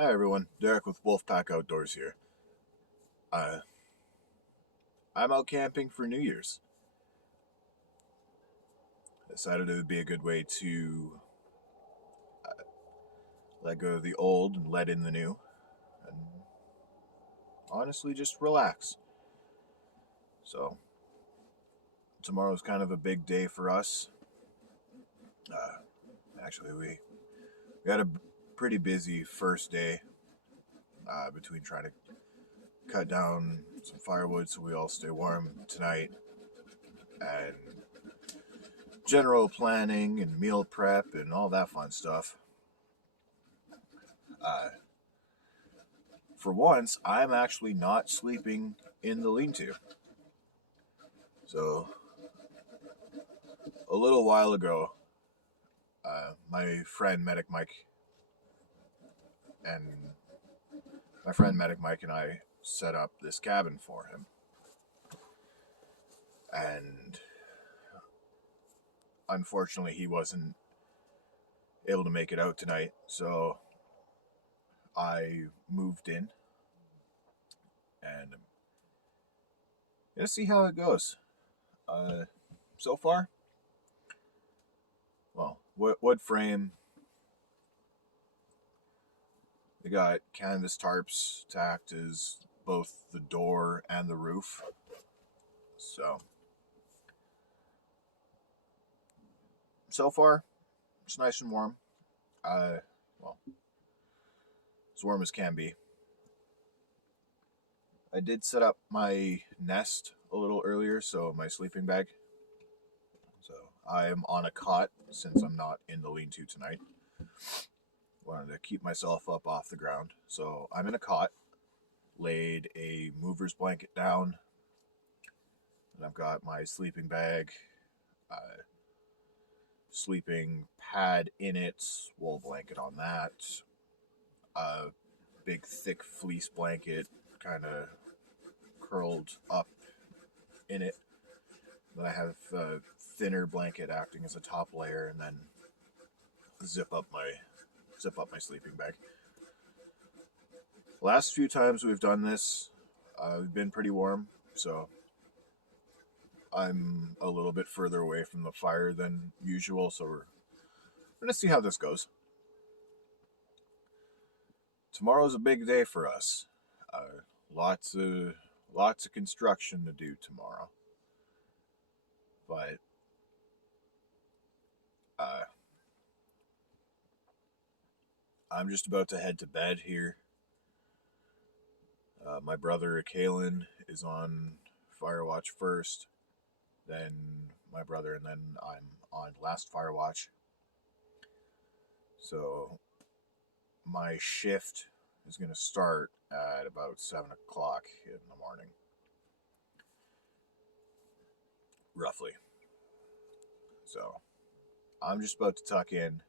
Hi everyone, Derek with Wolfpack Outdoors here. Uh, I'm out camping for New Year's. I decided it would be a good way to let go of the old and let in the new, and honestly just relax. So, tomorrow's kind of a big day for us. Uh, actually, we had a pretty busy first day between trying to cut down some firewood so we all stay warm tonight, and general planning and meal prep and all that fun stuff. Uh, for once, I'm actually not sleeping in the lean-to. So, a little while ago, my friend Medic Mike and and I set up this cabin for him, and unfortunately, he wasn't able to make it out tonight. So I moved in, and I'm gonna see how it goes. So far, well, wood frame. We got canvas tarps to act as both the door and the roof. So far, it's nice and warm. Uh, well, as warm as can be. I did set up my nest a little earlier, so my sleeping bag. So I am on a cot since I'm not in the lean-to tonight. Wanted to keep myself up off the ground. So I'm in a cot, laid a mover's blanket down, and I've got my sleeping bag, uh, sleeping pad in it, wool blanket on that, a big thick fleece blanket kind of curled up in it. Then I have a thinner blanket acting as a top layer, and then zip up my sleeping bag. Last few times we've done this, we've been pretty warm, so I'm a little bit further away from the fire than usual. So we're gonna see how this goes. Tomorrow's a big day for us. Uh, lots of construction to do tomorrow, but uh, I'm just about to head to bed here. My brother Kalen is on Firewatch first, then my brother, and then I'm on last Firewatch. So my shift is going to start at about 7 o'clock in the morning, roughly. So I'm just about to tuck in,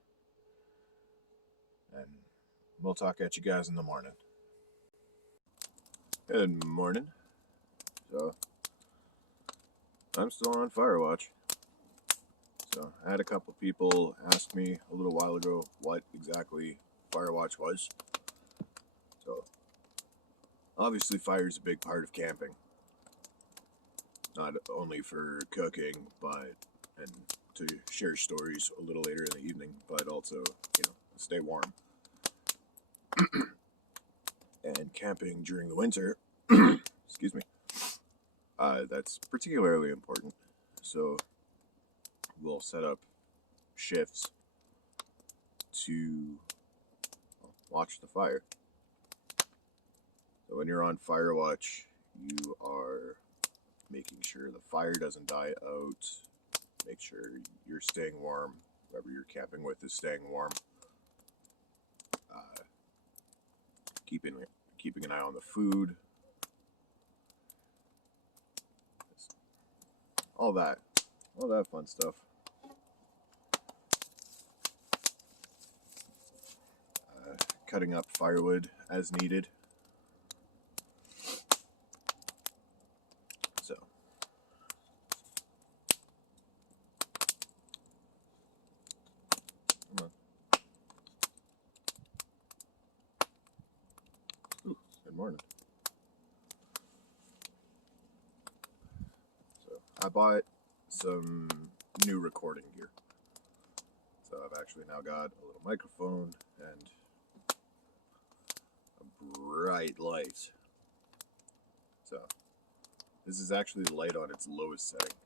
and we'll talk at you guys in the morning. Good morning. So I'm still on Firewatch. So I had a couple people ask me a little while ago what exactly Firewatch was. So obviously fire is a big part of camping. Not only for cooking, but and to share stories a little later in the evening, but also, stay warm. And camping during the winter, excuse me, that's particularly important. So we'll set up shifts to watch the fire. So when you're on Firewatch, you are making sure the fire doesn't die out. Make sure you're staying warm. Whoever you're camping with is staying warm. Keeping an eye on the food. All that fun stuff. Cutting up firewood as needed. So morning. So I bought some new recording gear. So I've actually now got a little microphone and a bright light. So this is actually the light on its lowest setting.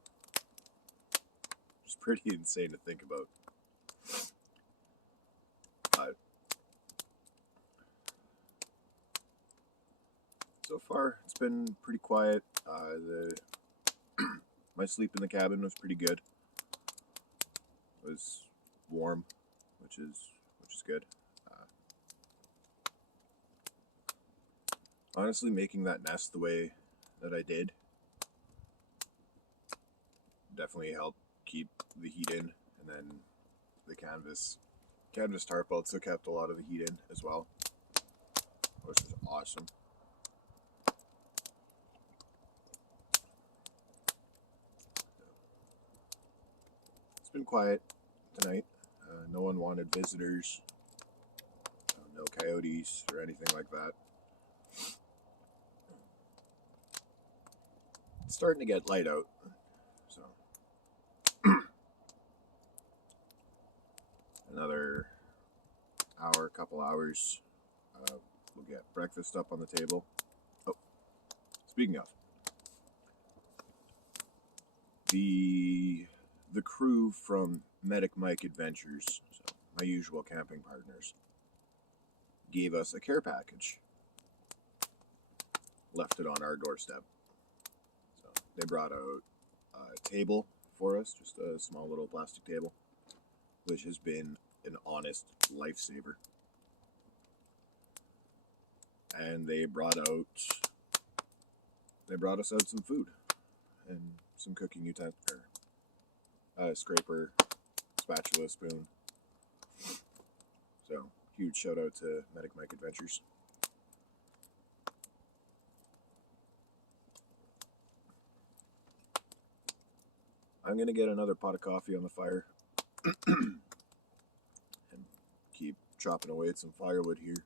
It's pretty insane to think about. So far, it's been pretty quiet. My sleep in the cabin was pretty good. It was warm, which is good. Honestly, making that nest the way that I did definitely helped keep the heat in, and then the canvas tarp also kept a lot of the heat in as well, which is awesome. It's been quiet tonight. No unwanted visitors, no coyotes or anything like that. It's starting to get light out, so another hour, couple hours, we'll get breakfast up on the table. Oh, speaking of, the crew from Medic Mike Adventures, so my usual camping partners, gave us a care package. Left it on our doorstep. So they brought out a table for us, just a small little plastic table, which has been an honest lifesaver. And they brought us out some food and some cooking utensils, scraper, spatula, spoon. So huge shout out to Medic Mike Adventures. I'm gonna get another pot of coffee on the fire and keep chopping away at some firewood here.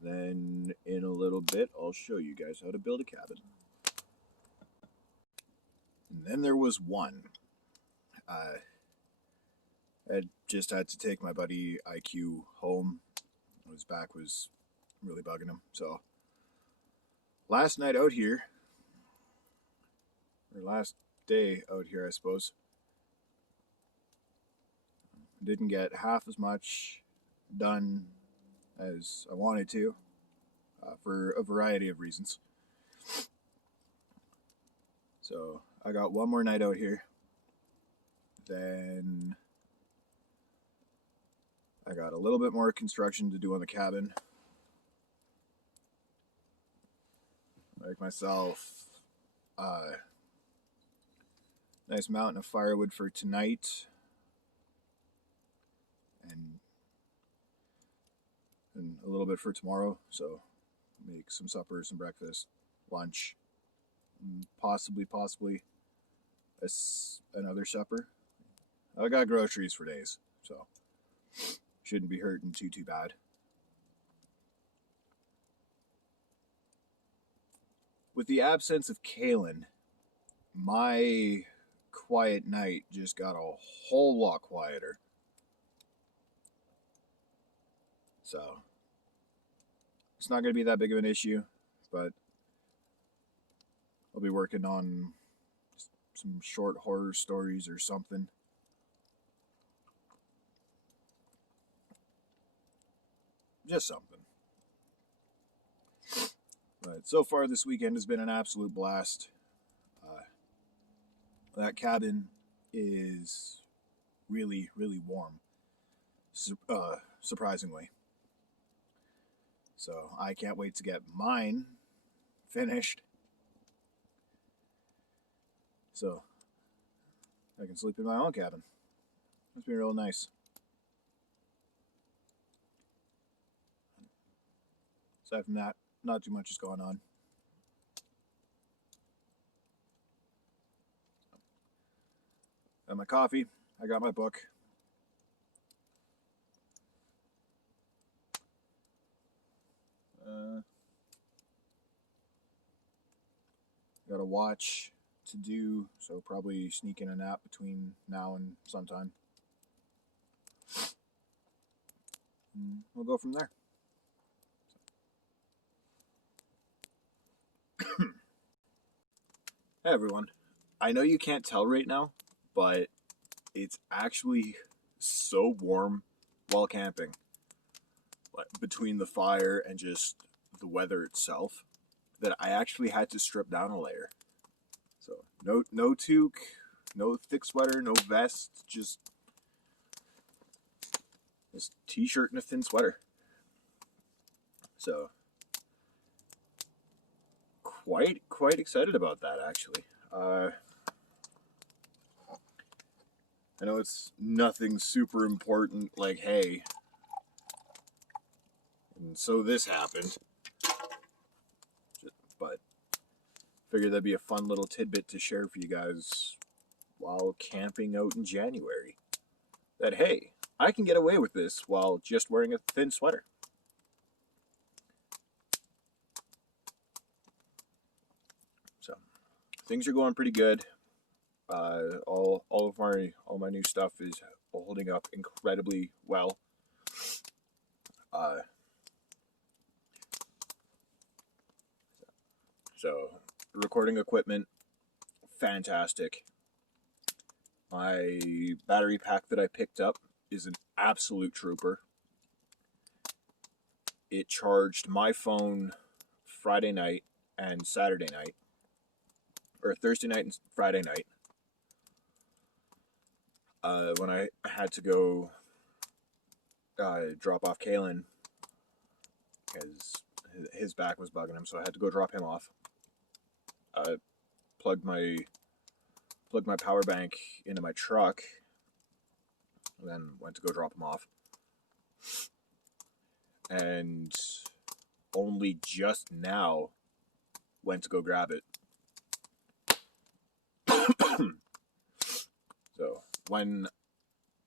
Then in a little bit, I'll show you guys how to build a cabin. And then there was one. I just had to take my buddy IQ home. His back was really bugging him. So last night out here, or last day out here, I suppose, didn't get half as much done as I wanted to, for a variety of reasons. So I got one more night out here. Then I got a little bit more construction to do on the cabin. Make myself a nice mountain of firewood for tonight. And a little bit for tomorrow. So make some supper, some breakfast, lunch, and possibly another supper. I got groceries for days, so shouldn't be hurting too bad. With the absence of Kalen, my quiet night just got a whole lot quieter. So it's not going to be that big of an issue, but I'll be working on some short horror stories or something. Just something. But so far this weekend has been an absolute blast. That cabin is really warm, surprisingly. So I can't wait to get mine finished, so I can sleep in my own cabin. It's been real nice. Aside from that, not too much is going on. Got my coffee. I got my book. got a watch to do, so probably sneak in a nap between now and sometime. And we'll go from there. Hey everyone. I know you can't tell right now, but it's actually so warm while camping. Like, between the fire and just the weather itself, that I actually had to strip down a layer. So no toque, no thick sweater, no vest, just this t-shirt and a thin sweater. So quite excited about that, actually. I know it's nothing super important, like, hey, and so this happened, but figured that'd be a fun little tidbit to share for you guys while camping out in January. That, hey, I can get away with this while just wearing a thin sweater. So things are going pretty good. All of my new stuff is holding up incredibly well. So recording equipment, fantastic. My battery pack that I picked up is an absolute trooper. It charged my phone Friday night and Saturday night, or Thursday night and Friday night. When I had to go drop off Kalen, because his back was bugging him, so I had to go drop him off. Plugged my power bank into my truck, and then went to go drop him off. And only just now went to go grab it. So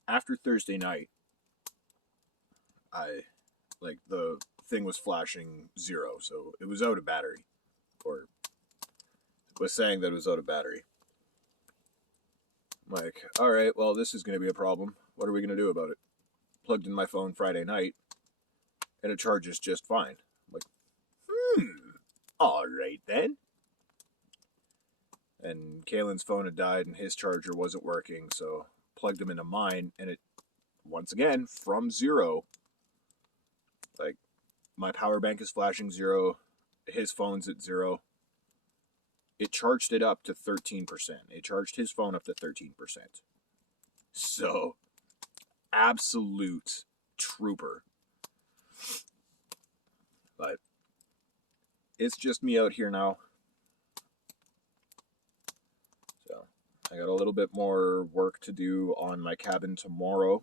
after Thursday night, the thing was flashing 0, so it was out of battery, or was saying that it was out of battery. I'm like, all right, well, this is going to be a problem. What are we going to do about it? Plugged in my phone Friday night, and it charges just fine. I'm like, all right then. And Kalen's phone had died, and his charger wasn't working, so plugged him into mine, and it, once again, from 0, like, my power bank is flashing 0, his phone's at 0. It charged it up to 13%. It charged his phone up to 13%. So, absolute trooper. But it's just me out here now. So, I got a little bit more work to do on my cabin tomorrow,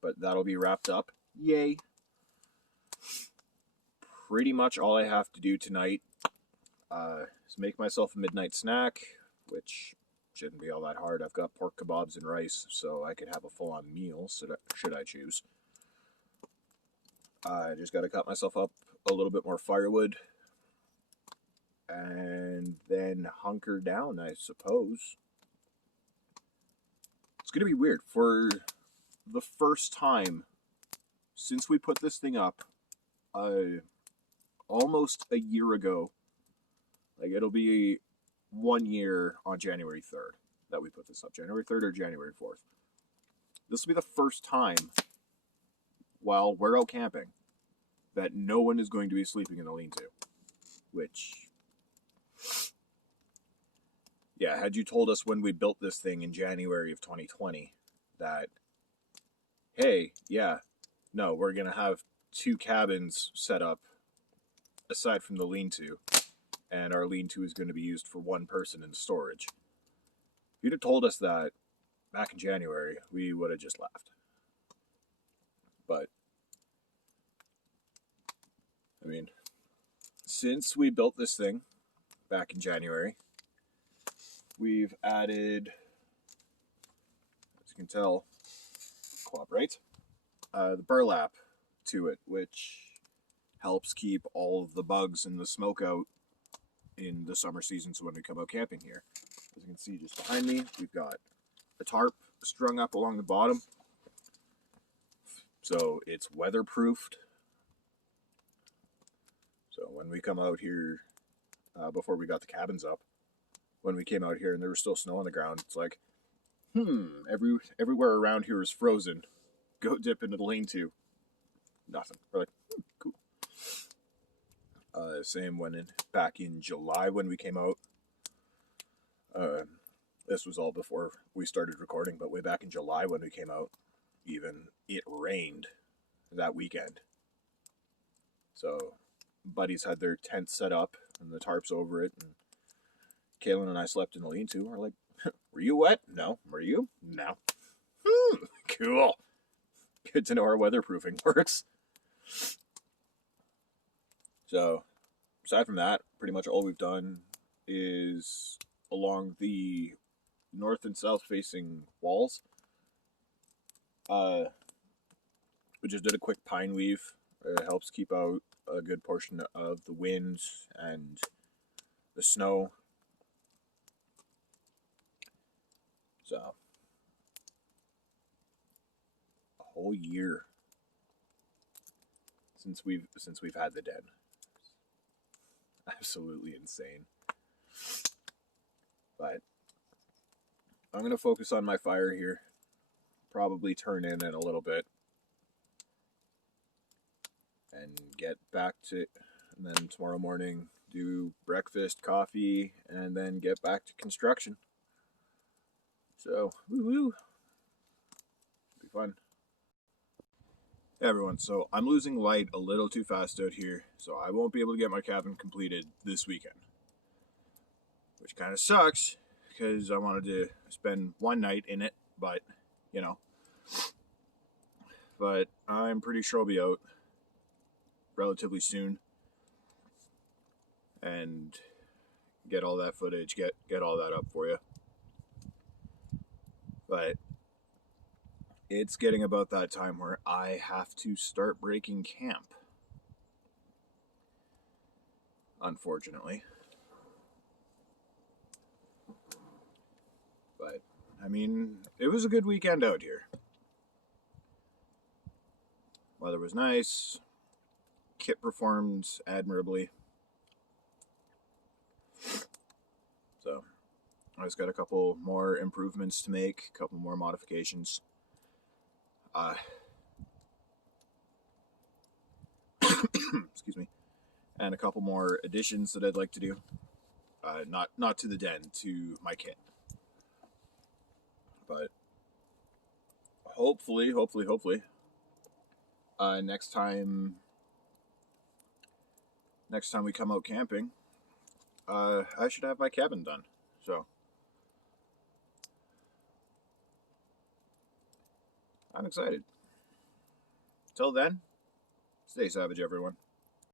but that'll be wrapped up. Yay! Pretty much all I have to do tonight is make myself a midnight snack, which shouldn't be all that hard. I've got pork kebabs and rice, so I could have a full-on meal, should I choose. I just got to cut myself up a little bit more firewood, and then hunker down, I suppose. It's going to be weird. For the first time since we put this thing up, almost a year ago, like, it'll be 1 year on January 3rd that we put this up. January 3rd or January 4th. This will be the first time while we're out camping that no one is going to be sleeping in the lean-to. Which, yeah, had you told us when we built this thing in January of 2020 that, hey, yeah, no, we're going to have 2 cabins set up aside from the lean-to, and our lean-to is going to be used for 1 person in storage. If you'd have told us that back in January, we would have just laughed. But, I mean, since we built this thing back in January, we've added, as you can tell, cooperate, the burlap to it, which helps keep all of the bugs and the smoke out in the summer season, so when we come out camping here. As you can see just behind me, we've got a tarp strung up along the bottom, so it's weatherproofed. So when we come out here, before we got the cabins up, when we came out here and there was still snow on the ground, it's like, everywhere around here is frozen. Go dip into the lean-to. Nothing. We're like, cool. Same back in July when we came out. This was all before we started recording, but way back in July when we came out, even it rained that weekend. So buddies had their tent set up and the tarps over it, and Kaylin and I slept in the lean-to. We're like, were you wet? No. Were you? No. Cool. Good to know our weatherproofing works. So, aside from that, pretty much all we've done is along the north and south facing walls. We just did a quick pine weave. It helps keep out a good portion of the wind and the snow. So, a whole year since we've had the den. Absolutely insane. But I'm going to focus on my fire here. Probably turn in a little bit. And get back to, and then tomorrow morning do breakfast, coffee, and then get back to construction. So, woo-woo. Be fun. Hey everyone, so I'm losing light a little too fast out here, so I won't be able to get my cabin completed this weekend. Which kind of sucks, because I wanted to spend one night in it, but, you know. But I'm pretty sure I'll be out relatively soon. And get all that footage, get all that up for you. But it's getting about that time where I have to start breaking camp. Unfortunately. But, I mean, it was a good weekend out here. Weather was nice. Kit performed admirably. So, I just got a couple more improvements to make, a couple more modifications. Excuse me. And a couple more additions that I'd like to do. Not to the den, to my kit. But hopefully, next time we come out camping, I should have my cabin done. So I'm excited. Till then, stay savage, everyone.